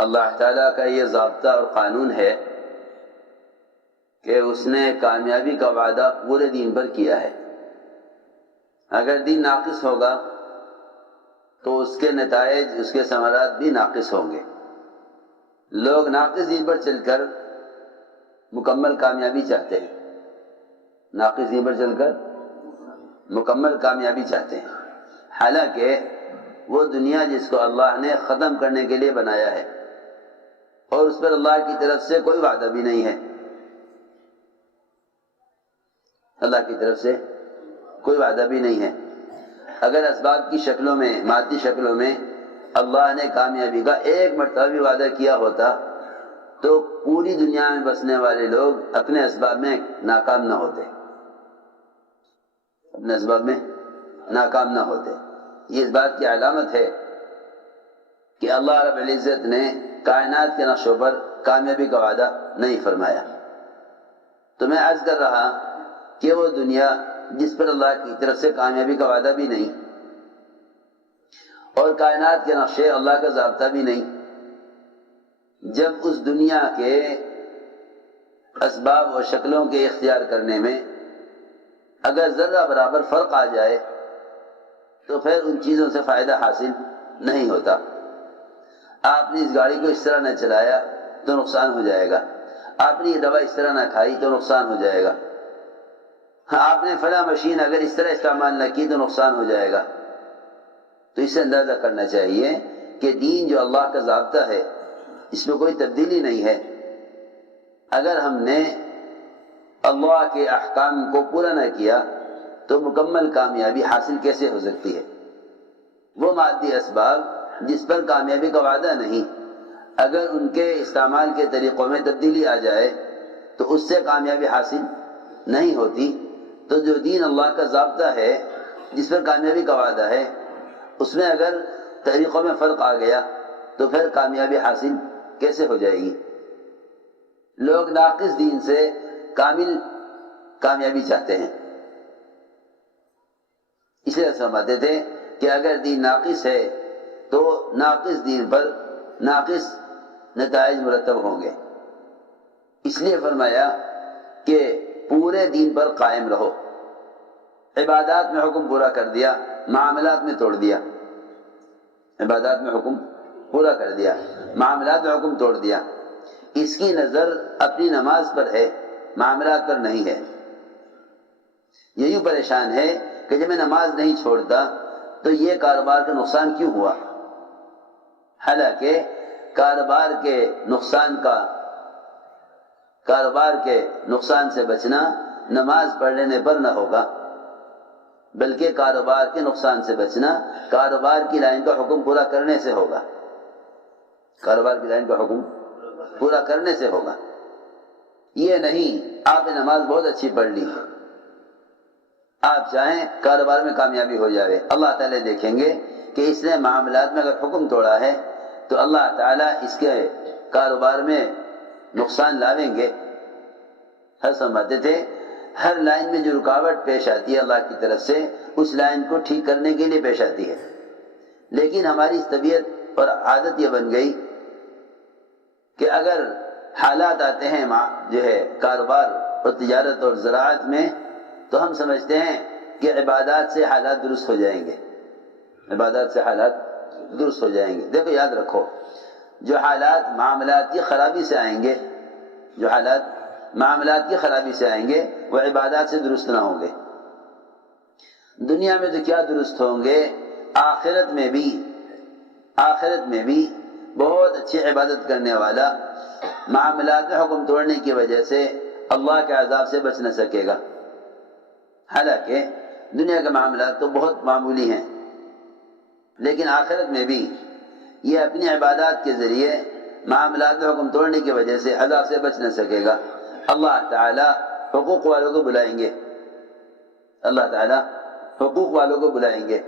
اللہ تعالیٰ کا یہ ضابطہ اور قانون ہے کہ اس نے کامیابی کا وعدہ پورے دین پر کیا ہے۔ اگر دین ناقص ہوگا تو اس کے نتائج، اس کے ثمرات بھی ناقص ہوں گے۔ لوگ ناقص دین پر چل کر مکمل کامیابی چاہتے ہیں، ناقص دین پر چل کر مکمل کامیابی چاہتے ہیں، حالانکہ وہ دنیا جس کو اللہ نے ختم کرنے کے لیے بنایا ہے اور اس پر اللہ کی طرف سے کوئی وعدہ بھی نہیں ہے، اللہ کی طرف سے کوئی وعدہ بھی نہیں ہے۔ اگر اسباب کی شکلوں میں، مادی شکلوں میں اللہ نے کامیابی کا ایک مرتبہ بھی وعدہ کیا ہوتا تو پوری دنیا میں بسنے والے لوگ اپنے اسباب میں ناکام نہ ہوتے، اپنے اسباب میں ناکام نہ ہوتے۔ یہ اس بات کی علامت ہے کہ اللہ رب العزت نے کائنات کے نقشوں پر کامیابی کا وعدہ نہیں فرمایا۔ تو میں عرض کر رہا کہ وہ دنیا جس پر اللہ کی طرف سے کامیابی کا وعدہ بھی نہیں اور کائنات کے نقشے اللہ کا ضابطہ بھی نہیں، جب اس دنیا کے اسباب و شکلوں کے اختیار کرنے میں اگر ذرہ برابر فرق آ جائے تو پھر ان چیزوں سے فائدہ حاصل نہیں ہوتا۔ آپ نے اس گاڑی کو اس طرح نہ چلایا تو نقصان ہو جائے گا، آپ نے یہ دوا اس طرح نہ کھائی تو نقصان ہو جائے گا، آپ نے فلاں مشین اگر اس طرح استعمال نہ کی تو نقصان ہو جائے گا۔ تو اس سے اندازہ کرنا چاہیے کہ دین جو اللہ کا ضابطہ ہے اس میں کوئی تبدیلی نہیں ہے۔ اگر ہم نے اللہ کے احکام کو پورا نہ کیا تو مکمل کامیابی حاصل کیسے ہو سکتی ہے؟ وہ مادی اسباب جس پر کامیابی کا وعدہ نہیں، اگر ان کے استعمال کے طریقوں میں تبدیلی آ جائے تو اس سے کامیابی حاصل نہیں ہوتی۔ تو جو دین اللہ کا ضابطہ ہے جس پر کامیابی کا وعدہ ہے اس میں اگر طریقوں میں فرق آ گیا تو پھر کامیابی حاصل کیسے ہو جائے گی؟ لوگ ناقص دین سے کامل کامیابی چاہتے ہیں، اس لیے فرماتے تھے کہ اگر دین ناقص ہے تو ناقص دین پر ناقص نتائج مرتب ہوں گے، اس لیے فرمایا کہ پورے دین پر قائم رہو۔ عبادات میں حکم پورا کر دیا، معاملات میں توڑ دیا، عبادات میں حکم پورا کر دیا، معاملات میں حکم توڑ دیا۔ اس کی نظر اپنی نماز پر ہے، معاملات پر نہیں ہے۔ یہ یوں پریشان ہے کہ جب میں نماز نہیں چھوڑتا تو یہ کاروبار کا نقصان کیوں ہوا؟ حالانکہ کاروبار کے نقصان سے بچنا نماز پڑھ لینے پر نہ ہوگا، بلکہ کاروبار کے نقصان سے بچنا کاروبار کی لائن کا حکم پورا کرنے سے ہوگا، کاروبار کی لائن کا حکم پورا کرنے سے ہوگا۔ یہ نہیں آپ نے نماز بہت اچھی پڑھ لی، آپ چاہیں کاروبار میں کامیابی ہو جائے، اللہ تعالیٰ دیکھیں گے کہ اس نے معاملات میں اگر حکم توڑا ہے تو اللہ تعالیٰ اس کے کاروبار میں نقصان لاویں گے۔ ہر سمجھتے تھے ہر لائن میں جو رکاوٹ پیش آتی ہے اللہ کی طرف سے اس لائن کو ٹھیک کرنے کے لیے پیش آتی ہے، لیکن ہماری طبیعت اور عادت یہ بن گئی کہ اگر حالات آتے ہیں جو ہے کاروبار اور تجارت اور زراعت میں تو ہم سمجھتے ہیں کہ عبادات سے حالات درست ہو جائیں گے، عبادات سے حالات درست ہو جائیں گے۔ دیکھو یاد رکھو، جو حالات معاملات کی خرابی سے آئیں گے، جو حالات معاملات کی خرابی سے آئیں گے وہ عبادات سے درست نہ ہوں گے۔ دنیا میں تو کیا درست ہوں گے، آخرت میں بھی بہت اچھی عبادت کرنے والا معاملات میں حکم توڑنے کی وجہ سے اللہ کے عذاب سے بچ نہ سکے گا۔ حالانکہ دنیا کے معاملات تو بہت معمولی ہیں، لیکن آخرت میں بھی یہ اپنی عبادات کے ذریعے معاملات میں حکم توڑنے کی وجہ سے عذاب سے بچ نہ سکے گا۔ اللہ تعالیٰ حقوق والوں کو بلائیں گے، اللہ تعالیٰ حقوق والوں کو بلائیں گے،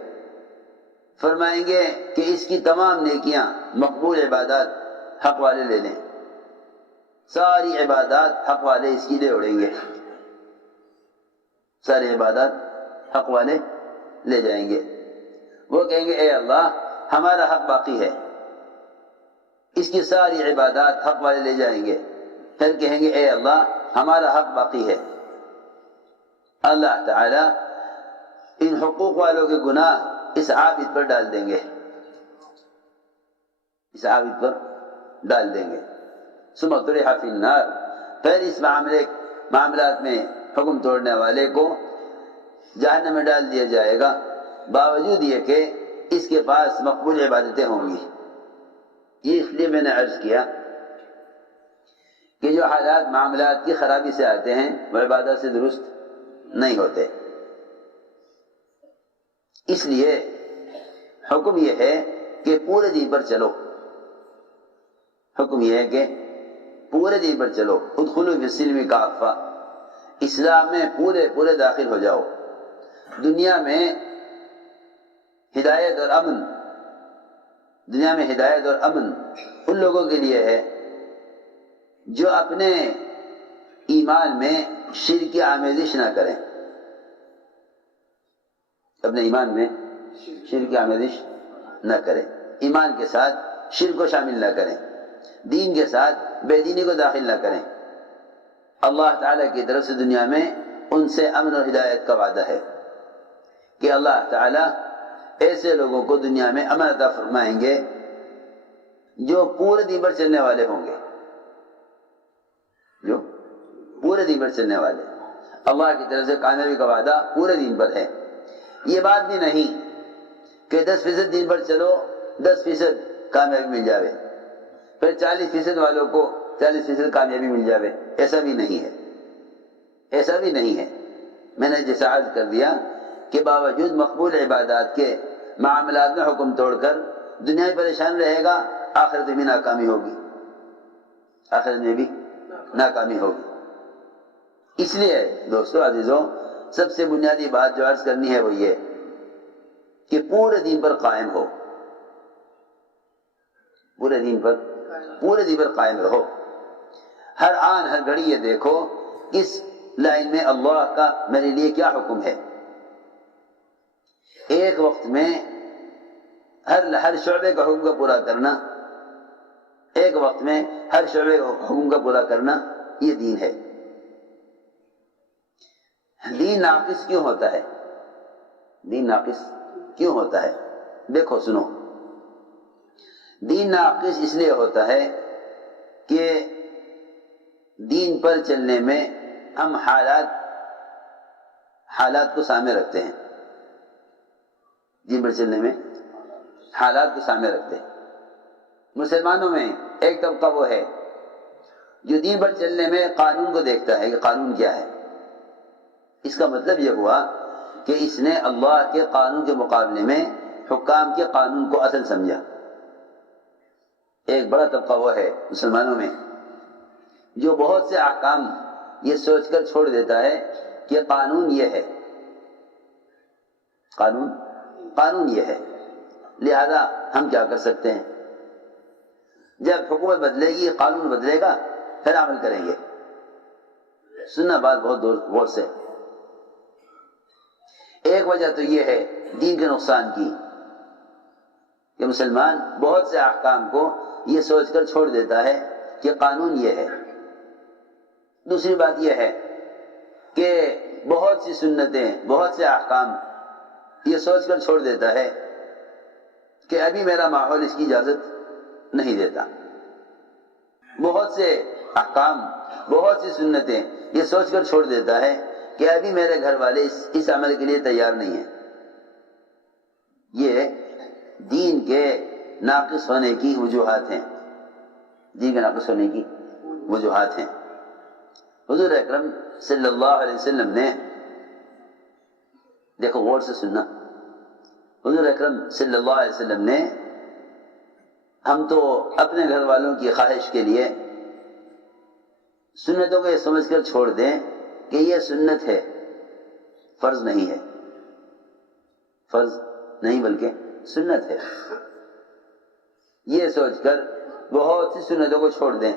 فرمائیں گے کہ اس کی تمام نیکیاں مقبول عبادات حق والے لے لیں، ساری عبادات حق والے اس کی لے اڑیں گے، ساری عبادات حق والے لے جائیں گے۔ وہ کہیں گے اے اللہ ہمارا حق باقی ہے، اس کی ساری عبادات حق والے لے جائیں گے، پھر کہیں گے اے اللہ ہمارا حق باقی ہے۔ اللہ تعالی ان حقوق والوں کے گناہ اس عابد پر ڈال دیں گے، اس عابد پر ڈال دیں گے۔ ثم طرح فی النار، پھر اس معاملات میں حکم توڑنے والے کو جہنم میں ڈال دیا جائے گا، باوجود یہ کہ اس کے پاس مقبول عبادتیں ہوں گی۔ یہ اس لیے میں نے عرض کیا کہ جو حالات معاملات کی خرابی سے آتے ہیں وہ عبادت سے درست نہیں ہوتے۔ اس لیے حکم یہ ہے کہ پورے دین پر چلو، حکم یہ ہے کہ پورے دین پر چلو، ادخلوا فی السلم کافہ، اسلام میں پورے داخل ہو جاؤ۔ دنیا میں ہدایت اور امن، دنیا میں ہدایت اور امن ان لوگوں کے لیے ہے جو اپنے ایمان میں شرک کی آمیزش نہ کریں، اپنے ایمان میں شرک کی آمیزش نہ کریں، ایمان کے ساتھ شرک کو شامل نہ کریں، دین کے ساتھ بے دینی کو داخل نہ کریں۔ اللہ تعالیٰ کی طرف سے دنیا میں ان سے امن اور ہدایت کا وعدہ ہے کہ اللہ تعالیٰ ایسے لوگوں کو دنیا میں امن عطا فرمائیں گے جو پورے دین پر چلنے والے ہوں گے، جو پورے دین پر چلنے والے۔ اللہ کی طرف سے کامیابی کا وعدہ پورے دین پر ہے۔ یہ بات بھی نہیں کہ 10% دین پر چلو 10% کامیابی مل جاوے، پھر 40% والوں کو 40% کامیابی مل جاوے، ایسا بھی نہیں ہے، ایسا بھی نہیں ہے۔ میں نے جیسا عرض کر دیا کہ باوجود مقبول عبادات کے معاملات میں حکم توڑ کر دنیا میں پریشان رہے گا، آخرت میں بھی ناکامی ہوگی، آخرت میں بھی ناکامی ہوگی۔ اس لیے دوستو عزیزوں، سب سے بنیادی بات جو عرض کرنی ہے وہ یہ کہ پورے دین پر قائم ہو، پورے دین پر قائم رہو۔ ہر آن ہر گھڑی یہ دیکھو اس لائن میں اللہ کا میرے لیے کیا حکم ہے۔ ایک وقت میں ہر شعبے کا حکم کا پورا کرنا، ایک وقت میں ہر شعبے کا حکم کا پورا کرنا، یہ دین ہے۔ دین ناقص کیوں ہوتا ہے؟ دین ناقص کیوں ہوتا ہے؟ دیکھو سنو، دین ناقص اس لیے ہوتا ہے کہ دین پر چلنے میں ہم حالات کو سامنے رکھتے ہیں، دین پر چلنے میں حالات کو سامنے رکھتے ہیں۔ مسلمانوں میں ایک طبقہ وہ ہے جو دین پر چلنے میں قانون کو دیکھتا ہے کہ قانون کیا ہے۔ اس کا مطلب یہ ہوا کہ اس نے اللہ کے قانون کے مقابلے میں حکام کے قانون کو اصل سمجھا۔ ایک بڑا طبقہ وہ ہے مسلمانوں میں جو بہت سے احکام یہ سوچ کر چھوڑ دیتا ہے کہ قانون یہ ہے، قانون یہ ہے، لہذا ہم کیا کر سکتے ہیں؟ جب حکومت بدلے گی، قانون بدلے گا، پھر عمل کریں گے۔ سننا بات بہت غور سے۔ ایک وجہ تو یہ ہے دین کے نقصان کی کہ مسلمان بہت سے احکام کو یہ سوچ کر چھوڑ دیتا ہے کہ قانون یہ ہے۔ دوسری بات یہ ہے کہ بہت سی سنتیں، بہت سے احکام یہ سوچ کر چھوڑ دیتا ہے کہ ابھی میرا ماحول اس کی اجازت نہیں دیتا۔ بہت سے احکام، بہت سی سنتیں یہ سوچ کر چھوڑ دیتا ہے کہ ابھی میرے گھر والے اس عمل کے لیے تیار نہیں ہیں۔ یہ دین کے ناقص ہونے کی وجوہات ہیں، دین کے ناقص ہونے کی وجوہات ہیں۔ حضور اکرم صلی اللہ علیہ وسلم نے، دیکھو غور سے سننا، حضور اکرم صلی اللہ علیہ وسلم نے، ہم تو اپنے گھر والوں کی خواہش کے لیے سنتوں کو یہ سمجھ کر چھوڑ دیں کہ یہ سنت ہے، فرض نہیں ہے، فرض نہیں بلکہ سنت ہے، یہ سوچ کر بہت سی سنتوں کو چھوڑ دیں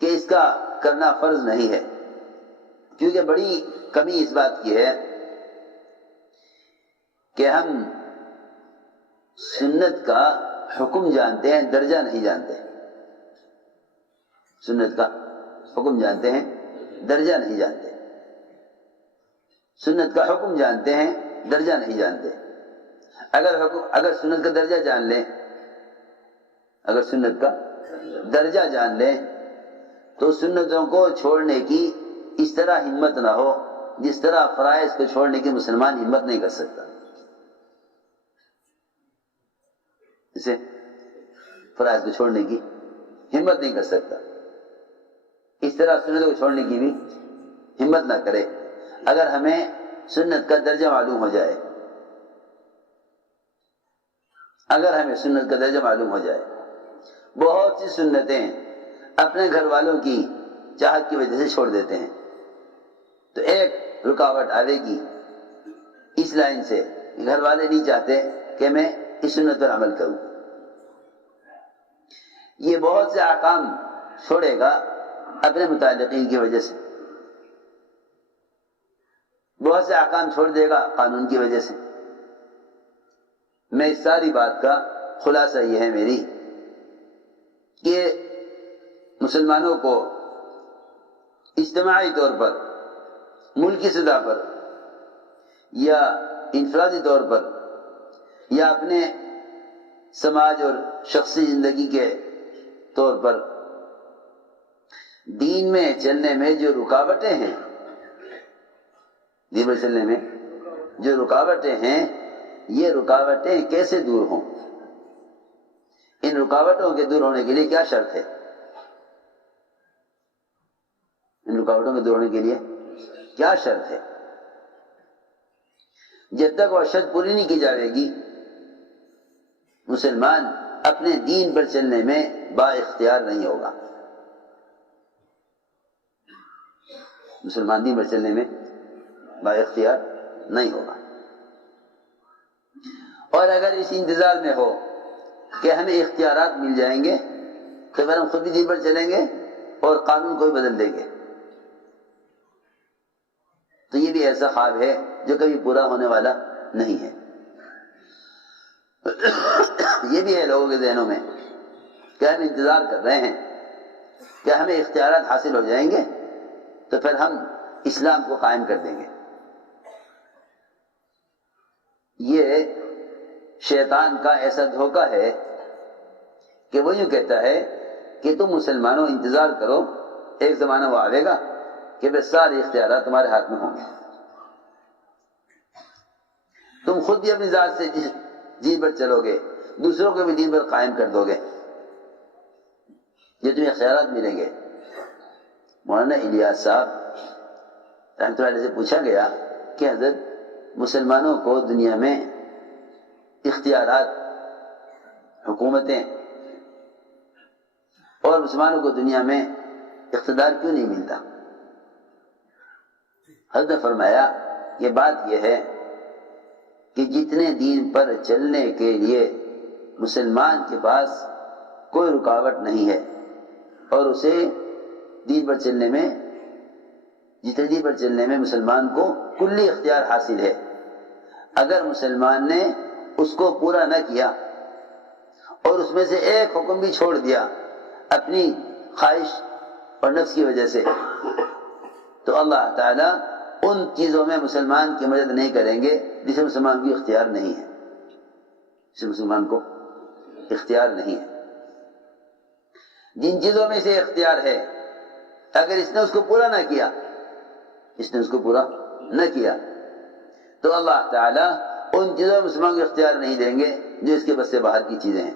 کہ اس کا کرنا فرض نہیں ہے۔ کیونکہ بڑی کمی اس بات کی ہے کہ ہم سنت کا حکم جانتے ہیں، درجہ نہیں جانتے. سنت کا حکم جانتے ہیں، درجہ نہیں جانتے. سنت کا حکم جانتے ہیں، درجہ نہیں جانتے. اگر سنت کا درجہ جان لیں، اگر سنت کا درجہ جان لیں تو سنتوں کو چھوڑنے کی اس طرح ہمت نہ ہو جس طرح فرائض کو چھوڑنے کی مسلمان ہمت نہیں کر سکتا. اسے فرائض کو چھوڑنے کی ہمت نہیں کر سکتا، اس طرح سنت کو چھوڑنے کی بھی ہمت نہ کرے. اگر ہمیں سنت کا درجہ معلوم ہو جائے، اگر ہمیں سنت کا درجہ معلوم ہو جائے، بہت سی سنتیں اپنے گھر والوں کی چاہت کی وجہ سے چھوڑ دیتے ہیں، تو ایک رکاوٹ آئے گی اس لائن سے، گھر والے نہیں چاہتے کہ میں اس سنت پر عمل کروں. یہ بہت سے احکام چھوڑے گا اپنے متعلقین کی وجہ سے، بہت سے احکام چھوڑ دے گا قانون کی وجہ سے. میں اس ساری بات کا خلاصہ یہ ہے میری کہ مسلمانوں کو اجتماعی طور پر، ملکی سطح پر یا انفرادی طور پر یا اپنے سماج اور شخصی زندگی کے طور پر دین میں چلنے میں جو رکاوٹیں ہیں، دین میں چلنے میں جو رکاوٹیں ہیں، یہ رکاوٹیں کیسے دور ہوں؟ ان رکاوٹوں کے دور ہونے کے لیے کیا شرط ہے؟ ان رکاوٹوں کے دور ہونے کے لیے کیا شرط ہے؟ جب تک وہ شرط پوری نہیں کی جائے گی، مسلمان اپنے دین پر چلنے میں با اختیار نہیں ہوگا. مسلمان دین پر چلنے میں با اختیار نہیں ہوگا. اور اگر اس انتظار میں ہو کہ ہمیں اختیارات مل جائیں گے تو پھر ہم خود بھی دین پر چلیں گے اور قانون کو بھی بدل دیں گے، تو یہ بھی ایسا خواب ہے جو کبھی پورا ہونے والا نہیں ہے. یہ بھی ہے لوگوں کے ذہنوں میں کہ ہم انتظار کر رہے ہیں کہ ہمیں اختیارات حاصل ہو جائیں گے تو پھر ہم اسلام کو قائم کر دیں گے. یہ شیطان کا ایسا دھوکہ ہے کہ وہ یوں کہتا ہے کہ تم مسلمانوں انتظار کرو، ایک زمانہ وہ آئے گا کہ بس سارے اختیارات تمہارے ہاتھ میں ہوں گے، تم خود بھی اپنی ذات سے دین پر چلو گے، دوسروں کو بھی دین پر قائم کر دو گے، یہ تمہیں اختیارات ملیں گے. مولانا الیاس صاحب رحمۃ اللہ علیہ سے پوچھا گیا کہ حضرت مسلمانوں کو دنیا میں اختیارات، حکومتیں اور مسلمانوں کو دنیا میں اقتدار کیوں نہیں ملتا؟ حضرت نے فرمایا یہ بات یہ ہے کہ جتنے دین پر چلنے کے لیے مسلمان کے پاس کوئی رکاوٹ نہیں ہے اور اسے دین پر چلنے میں، جتنے دین پر چلنے میں مسلمان کو کلی اختیار حاصل ہے، اگر مسلمان نے اس کو پورا نہ کیا اور اس میں سے ایک حکم بھی چھوڑ دیا اپنی خواہش اور نفس کی وجہ سے، تو اللہ تعالیٰ ان چیزوں میں مسلمان کی مدد نہیں کریں گے جسے مسلمان کو اختیار نہیں ہے، جسے مسلمان کو اختیار نہیں ہے. جن چیزوں میں سے اختیار ہے، اگر اس نے اس کو پورا نہ کیا، اس نے اس کو پورا نہ کیا تو اللہ تعالیٰ ان چیزوں میں مسلمان کو اختیار نہیں دیں گے جو اس کے بس سے باہر کی چیزیں ہیں.